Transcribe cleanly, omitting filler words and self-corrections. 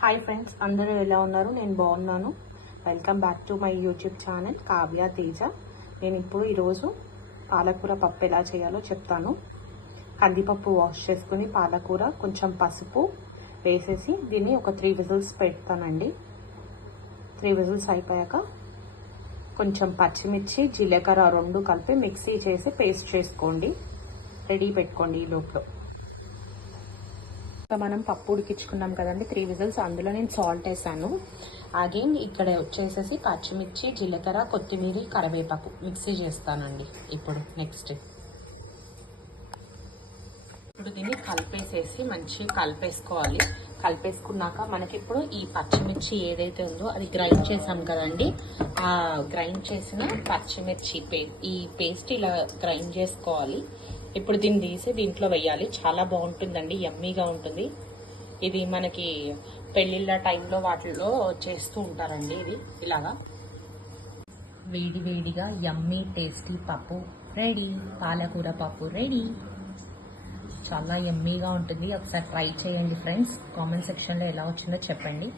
Hi friends, అందరూ ఎలా ఉన్నారు? నేను బాగున్నాను. Welcome back to my YouTube channel Kavya Teja. నేను ఇప్పుడు ఈరోజు పాలకూర పప్పు ఎలా చేయాలో చెప్తాను. కందిపప్పు వాష్ చేసుకుని పాలకూర కొంచెం పసుపు వేసేసి దీన్ని ఒక 3 విజిల్స్ పెడతానండి. 3 విజిల్స్ అయిపోయాక కొంచెం పచ్చిమిర్చి జీలకర్ర 2 కలిపి మిక్సీ చేసి పేస్ట్ చేసుకోండి. రెడీ పెట్టుకోండి. ఈ లోపల మనం పప్పు ఉడికించుకున్నాం కదండి, 3 విజిల్స్. అందులో నేను సాల్ట్ వేసాను. అగైన్ ఇక్కడ వచ్చేసేసి పచ్చిమిర్చి జీలకర్ర కొత్తిమీర కరివేపాకు మిక్సీ చేస్తానండి. ఇప్పుడు దీన్ని కలిపేసేసి మంచిగా కలిపేసుకోవాలి. కలిపేసుకున్నాక మనకి ఇప్పుడు ఈ పచ్చిమిర్చి ఏదైతే ఉందో అది గ్రైండ్ చేసాం కదండి, ఆ గ్రైండ్ చేసిన పచ్చిమిర్చి ఈ పేస్ట్ ఇలా గ్రైండ్ చేసుకోవాలి. ఇప్పుడు దీన్ని తీసి దీంట్లో వేయాలి. చాలా బాగుంటుందండి, యమ్మీగా ఉంటుంది. ఇది మనకి పెళ్ళిళ్ళ టైంలో వాటిల్లో చేస్తూ ఉంటారండి. ఇది ఇలాగా వేడి వేడిగా యమ్మీ టేస్టీ పప్పు రెడీ. పాలకూర పప్పు రెడీ. చాలా యమ్మీగా ఉంటుంది. ఒకసారి ట్రై చేయండి ఫ్రెండ్స్. కామెంట్ సెక్షన్లో ఎలా వచ్చిందో చెప్పండి.